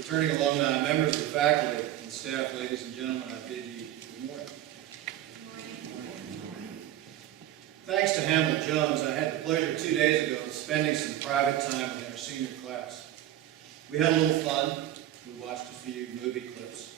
Returning alumni, members of the faculty and staff, ladies and gentlemen, I bid you good morning. Thanks to Hamlet Jones, I had the pleasure 2 days ago of spending some private time with our senior class. We had a little fun. We watched a few movie clips.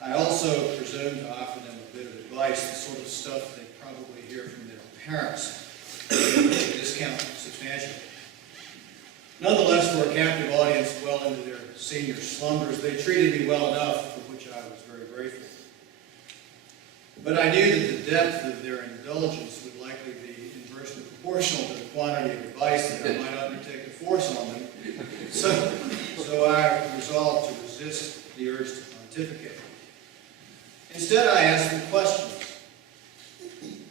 I also presume to offer them a bit of advice, the sort of stuff they probably hear from their parents. Discount substantially. Nonetheless, for a captive audience well into their senior slumbers, they treated me well enough, for which I was very grateful. But I knew that the depth of their indulgence would likely be inversely proportional to the quantity of advice that I might undertake to force on them. So I resolved to resist the urge to pontificate. Instead, I asked them questions.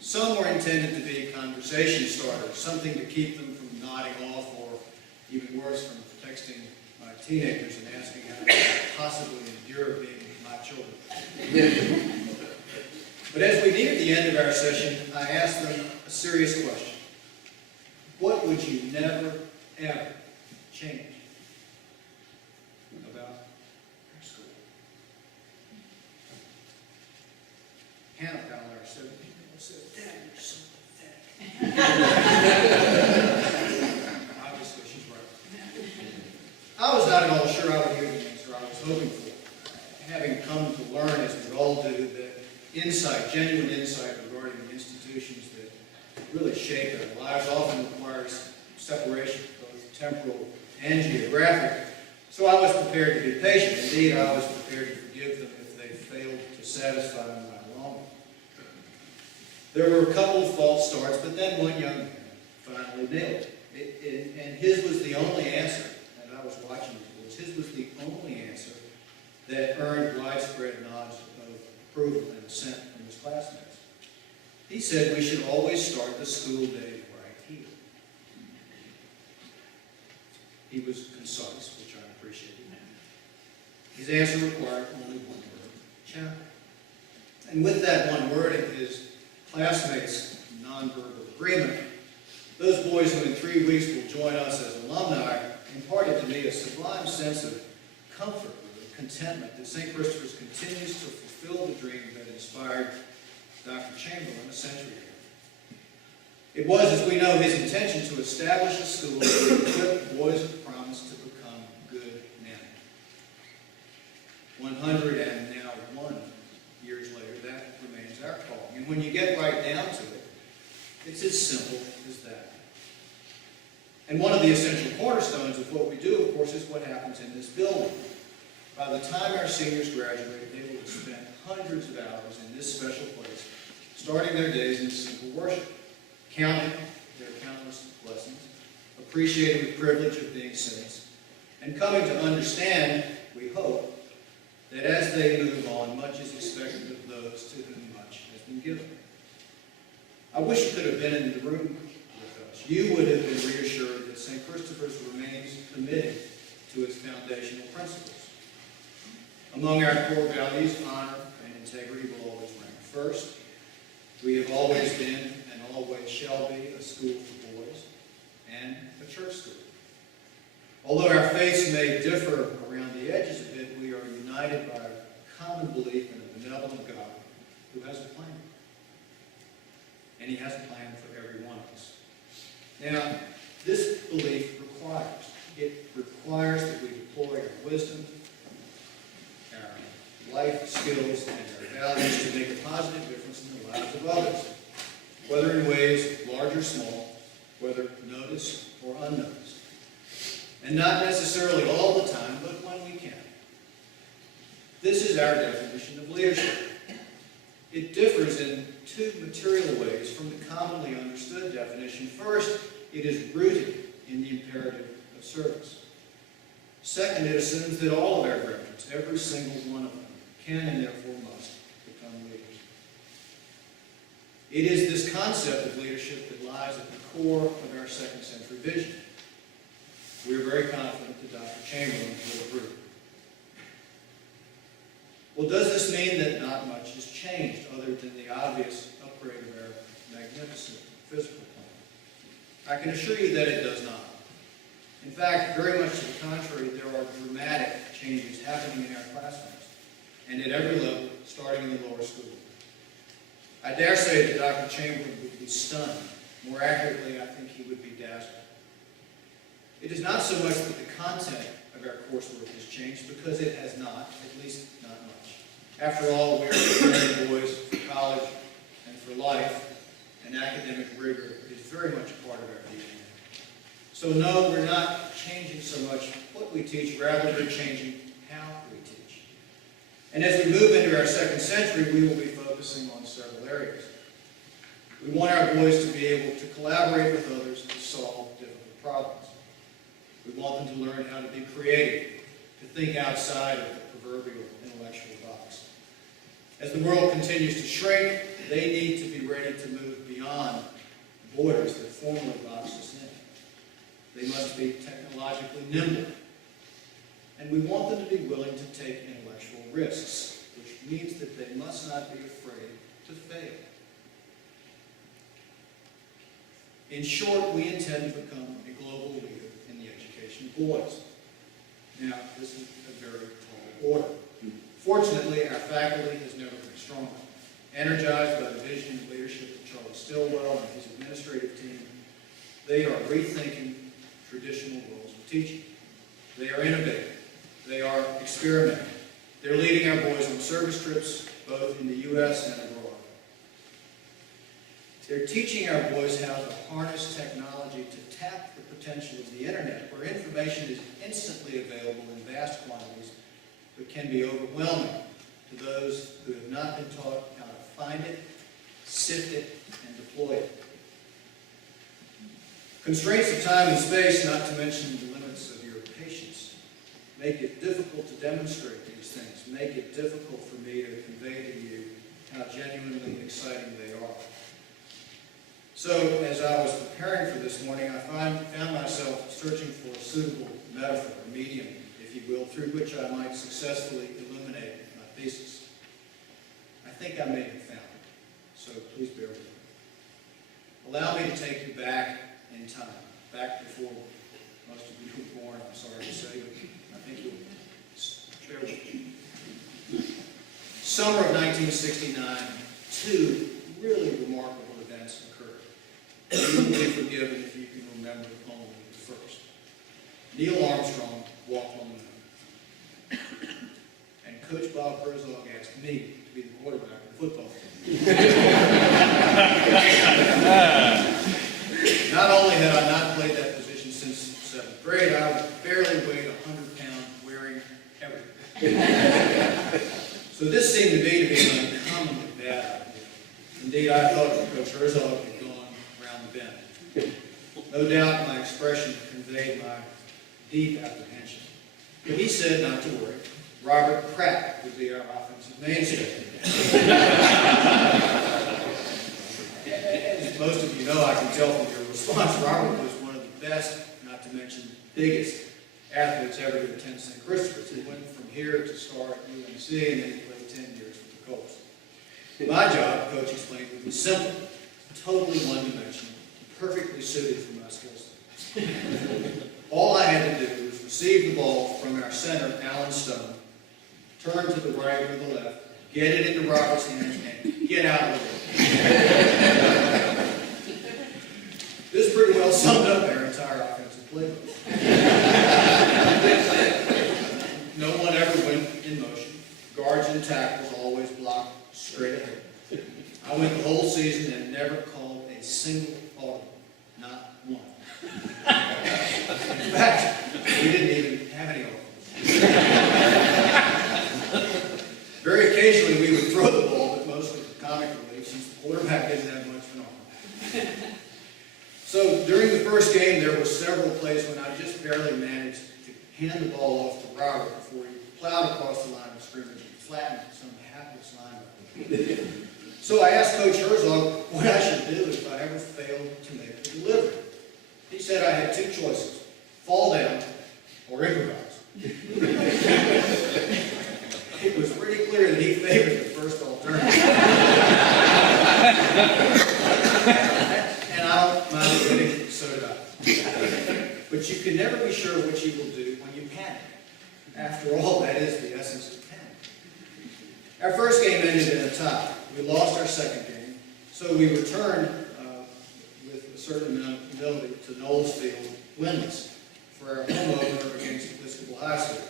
Some were intended to be conversation starters, something to keep them from nodding off, or even worse, from texting my teenagers and asking how they could possibly endure being my children. But as we neared the end of our session, I asked them a serious question. What would you never, ever change about our school? Hannah Powell, our 17-year-old, said, "Dad, you're so pathetic." Obviously, she's right. I was not at all sure I would hear the answer I was hoping for, having come to learn, as we all do, that insight, genuine insight regarding the institutions that really shape our lives often requires separation, both temporal and geographic. So I was prepared to be patient. Indeed, I was prepared to forgive them if they failed to satisfy my longing. There were a couple of false starts, but then one young man finally nailed it. And his was the only answer, and I was watching it, his was the only answer that earned widespread nods of approval and assent from his classmates. He said we should always start the school day right here. He was concise, which I appreciated. His answer required only one word: chapel. And with that one word and his classmates' nonverbal agreement, those boys who in 3 weeks will join us as alumni imparted to me a sublime sense of comfort and contentment that St. Christopher's continues to fulfill the dream that inspired Dr. Chamberlain a century ago. It was, as we know, his intention to establish a school that would equip boys of promise to become good men. 101 years later, that remains our calling. And when you get right down to it, it's as simple as that. And one of the essential cornerstones of what we do, of course, is what happens in this building. By the time our seniors graduate, they will have spent hundreds of hours in this special place, starting their days in simple worship, counting their countless blessings, appreciating the privilege of being saints, and coming to understand, we hope, that as they move on, much is expected of those to whom much has been given. I wish you could have been in the room with us. You would have been reassured that St. Christopher's remains committed to its foundational principles. Among our core values, honor and integrity will always rank first. We have always been and always shall be a school for boys and a church school. Although our faiths may differ around the edges a bit, we are united by a common belief in a benevolent God who has a plan. And he has a plan for every one of us. Now, this belief requires that we deploy our wisdom, life skills, and our values to make a positive difference in the lives of others, whether in ways large or small, whether noticed or unnoticed. And not necessarily all the time, but when we can. This is our definition of leadership. It differs in two material ways from the commonly understood definition. First, it is rooted in the imperative of service. Second, it assumes that all of our graduates, every single one of them, can and therefore must become leaders. It is this concept of leadership that lies at the core of our second century vision. We are very confident that Dr. Chamberlain will approve. Well, does this mean that not much has changed other than the obvious upgrade of our magnificent physical plan? I can assure you that it does not. In fact, very much to the contrary, there are dramatic changes and at every level, starting in the lower school. I dare say that Dr. Chamberlain would be stunned. More accurately, I think he would be dazzled. It is not so much that the content of our coursework has changed, because it has not, at least not much. After all, we are preparing boys for college and for life, and academic rigor is very much a part of our DNA. So no, we're not changing so much what we teach, rather we're changing how we teach. And as we move into our second century, we will be focusing on several areas. We want our boys to be able to collaborate with others to solve difficult problems. We want them to learn how to be creative, to think outside of the proverbial intellectual box. As the world continues to shrink, they need to be ready to move beyond the borders that formerly boxed us in. They must be technologically nimble. And we want them to be willing to take intellectual risks, which means that they must not be afraid to fail. In short, we intend to become a global leader in the education of boys. Now, this is a very tall order. Fortunately, our faculty has never been stronger. Energized by the vision and leadership of Charlie Stillwell and his administrative team, they are rethinking traditional roles of teaching. They are innovating. They are experimenting. They're leading our boys on service trips, both in the U.S. and abroad. They're teaching our boys how to harness technology to tap the potential of the internet, where information is instantly available in vast quantities, but can be overwhelming to those who have not been taught how to find it, sift it, and deploy it. Constraints of time and space, not to mention the limits of your patience, make it difficult to demonstrate these things, make it difficult for me to convey to you how genuinely exciting they are. So, as I was preparing for this morning, I found myself searching for a suitable metaphor, a medium, if you will, through which I might successfully illuminate my thesis. I think I may have found it, so please bear with me. Allow me to take you back in time, back before most of you were born, I'm sorry to say, but I think you'll bear with me. Summer of 1969, two really remarkable events occurred. You will be forgiven if you can remember only the first. Neil Armstrong walked on the moon. And Coach Bob Herzog asked me to be the quarterback of the football team. Not only had I not played that position since 7th grade, I barely weighed 100 pounds wearing everything. So this seemed to me to be an uncommonly bad idea. Indeed, I thought that Coach Herzog had gone around the bend. No doubt my expression conveyed my deep apprehension. But he said not to worry. Robert Pratt would be our offensive mainstay. As most of you know, I can tell from your response, Robert was one of the best, not to mention biggest, athletes ever to attend St. Christopher's. He went from here to start at UNC, and then he played 10 years with the Colts. My job, Coach explained, would be simple, totally one-dimensional, perfectly suited for my skill set. All I had to do was receive the ball from our center, Alan Stone, turn to the right or the left, get it into Robert's hands, and get out of the way. This pretty well summed up our entire offensive playbook. No one ever went in motion. Guards and tackles always blocked straight ahead. I went the whole season and never called a single audible, not one. In fact, we didn't even have any audibles. Very occasionally we would throw the ball, but mostly for comic relief, since the quarterback didn't have much of an arm. So during the first game, there were several plays when I just barely managed to hand the ball off to Robert before he plowed across the line of scrimmage and flattened some hapless linebacker. So I asked Coach Herzog what I should do if I ever failed to make the delivery. He said I had two choices, fall down or improvise. It was pretty clear that he favored the first alternative. And I don't mind admitting, so did I. But you can never be sure what you will do when you panic. After all, that is the essence of panic. Our first game ended in a tie. We lost our second game, so we returned with a certain amount of humility to Knowles Field winless for our home opener against Episcopal High School.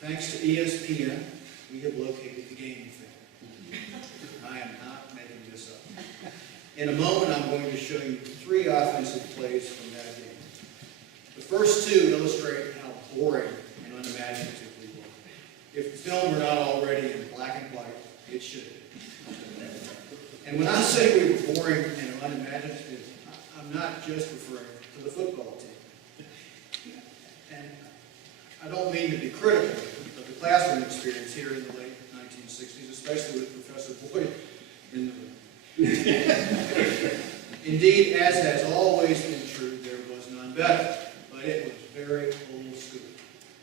Thanks to ESPN, we have located the game film. I am not making this up. In a moment, I'm going to show you 3 offensive plays from that game. The first 2 illustrate how boring and unimaginative we were. If the film were not already in black and white, it should. And when I say we were boring and unimaginative, I'm not just referring to the football team. And I don't mean to be critical of the classroom experience here in the late 1960s, especially with Professor Boyd in the room. Indeed, as has always been true, there was none better, but it was very old school.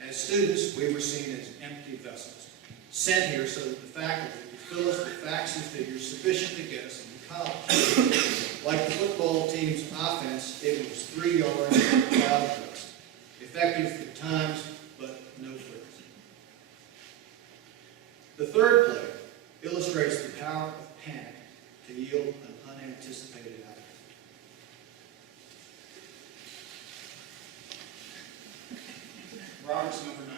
As students, we were seen as empty vessels, sent here so that the faculty could fill us with facts and figures sufficient to get us into college. Like the football team's offense, it was 3 yards and cloud dust, effective for times, but no frills. The third play illustrates the power of panic to yield an unanticipated outcome. Roberts, number 19.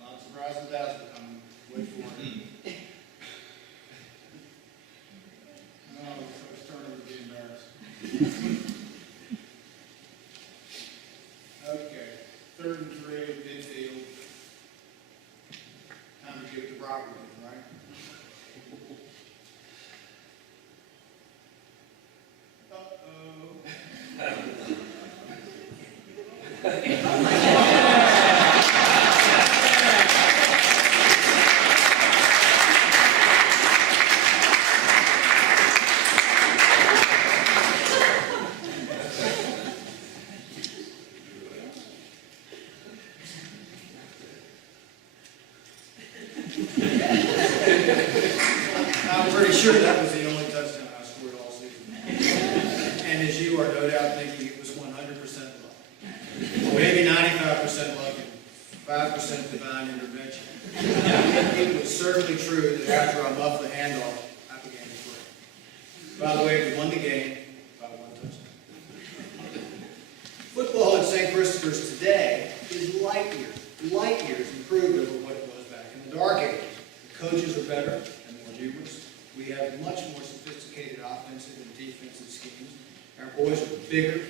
Not surprised at that, but I'm waiting for it. No, Coach Turner would be embarrassed. Okay, 3rd and 3, midfield. Time to give it to Robert, right? I'm pretty sure that was the only touchdown I scored all season. And as you are no doubt thinking, it was 100% luck. Maybe 95% luck and 5% divine intervention. It was certainly true that after I muffed the handoff, I began to pray. By the way, we won the game by 1 touchdown. Football at St. Christopher's today is light years improved over what it was back in the dark ages. The coaches are better and more numerous. We have much more sophisticated offensive and defensive schemes. Our boys are bigger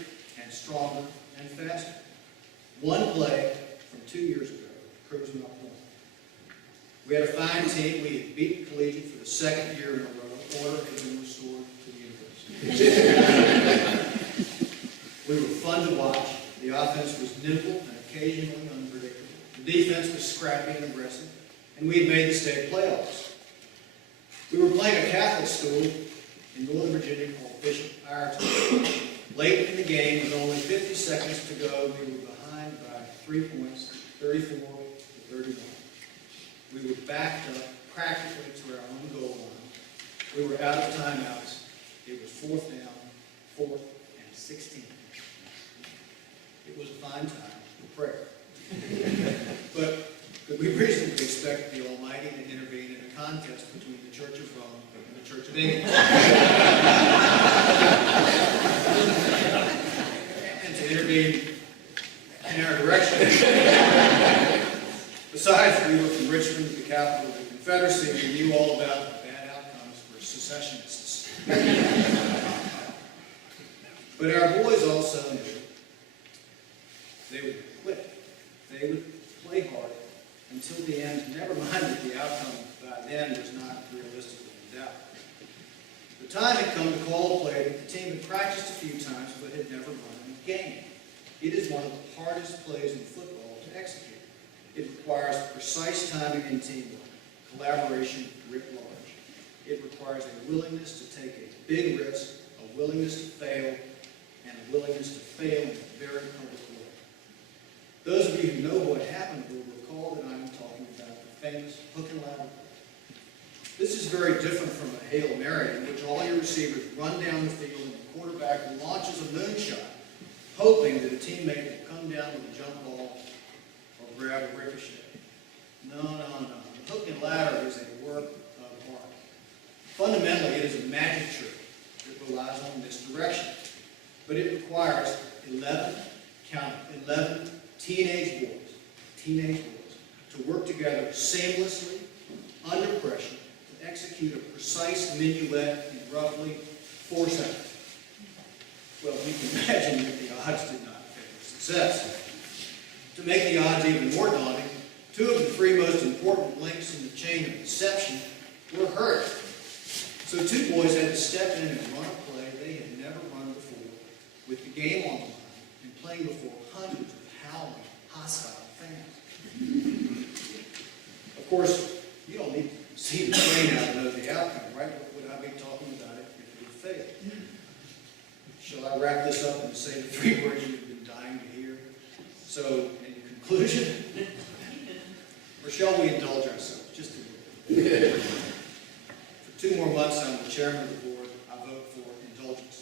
and stronger and faster. One play from 2 years ago proves my point. We had a fine team. We had beaten Collegiate for the 2nd year in a row. Order had been restored to the university. We were fun to watch. The offense was nimble and occasionally unpredictable. The defense was scrappy and aggressive, and we had made the state playoffs. We were playing a Catholic school in Northern Virginia called Bishop Ireton. Late in the game, with only 50 seconds to go, we were behind by 3 points, 34 to 31. We were backed up practically to our own goal line. We were out of timeouts. It was 4th down, 4th and 16. It was a fine time for prayer. But could we reasonably expect the Almighty to intervene in a contest between the Church of Rome and the Church of England? And to intervene in our direction? Besides, we were from Richmond, the capital of the Confederacy, and we knew all about the bad outcomes for secessionists. But our boys also knew they would quit. They would play hard until the end, never mind that the outcome by then was not realistically in doubt. The time had come to call a play that the team had practiced a few times but had never run in a game. It is one of the hardest plays in football to execute. It requires precise timing and teamwork, collaboration writ large. It requires a willingness to take a big risk, a willingness to fail, and a willingness to fail in a very public way. Those of you who know what happened will recall that I'm talking about the famous hook and ladder. This is very different from a Hail Mary, in which all your receivers run down the field and the quarterback launches a moonshot, hoping that a teammate will come down with a jump ball or grab a ricochet. No. The hook and ladder is a work of art. Fundamentally, it is a magic trick that relies on misdirection. But it requires 11 teenage boys to work together seamlessly, under pressure, to execute a precise minuet in roughly 4 seconds. Well, you can imagine that the odds did not favor success. To make the odds even more daunting, 2 of the 3 most important links in the chain of deception were hurt. So 2 boys had to step in and run a play they had never run before, with the game on the line and playing before hundreds of howling, hostile fans. Of course, you don't need to see the play now to know the outcome, right? Would I be talking about it if it failed? Shall I wrap this up and say the 3 words you've been dying to hear? So, in conclusion, or shall we indulge ourselves just a little? For 2 more months, I'm the chairman of the board. I vote for indulgence.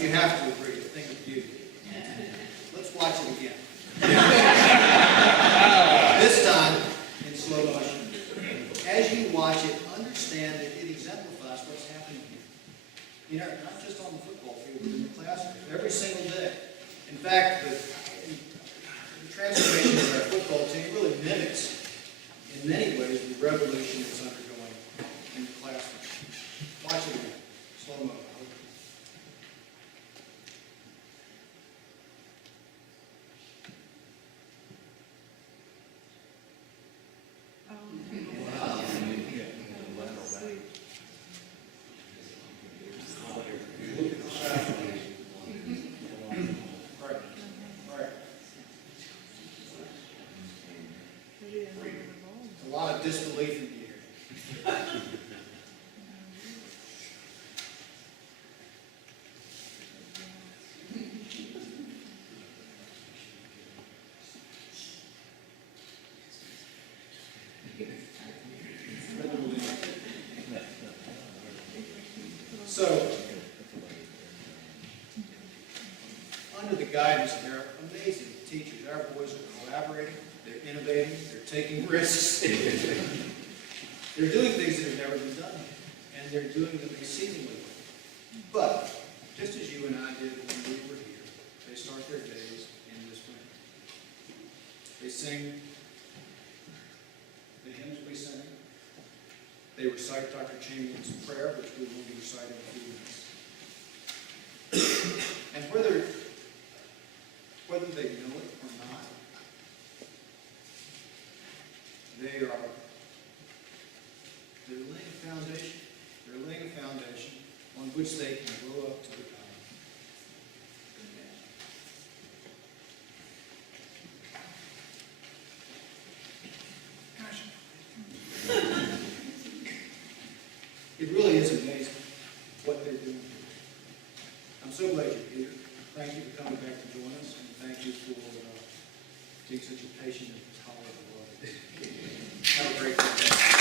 You have to agree. Think of you. Let's watch it again. This time in slow motion. As you watch it, understand that it exemplifies what's happening here. You know, not just on the football field, but in the classroom, every single day. In fact, the transformation of our football team really mimics, in many ways, the revolution it's undergoing in the classroom. Watch it again. Slow motion. A lot of disbelief in here. So, under the guidance of their amazing teachers, our boys are collaborating, they're innovating, they're taking risks. They're doing things that have never been done, and they're doing them exceedingly well. But, just as you and I did when we were here, they start their days in this way. They sing the hymns we sing. They recite Dr. Chamberlain's prayer, which we will be reciting in a few minutes. And whether they know it or not, they're laying a foundation. They're laying a foundation on which they can grow up to become. It really is amazing what they're doing here. I'm so glad you're here. Thank you for coming back to join us, and thank you for being such a patient and tolerant. Have a great day.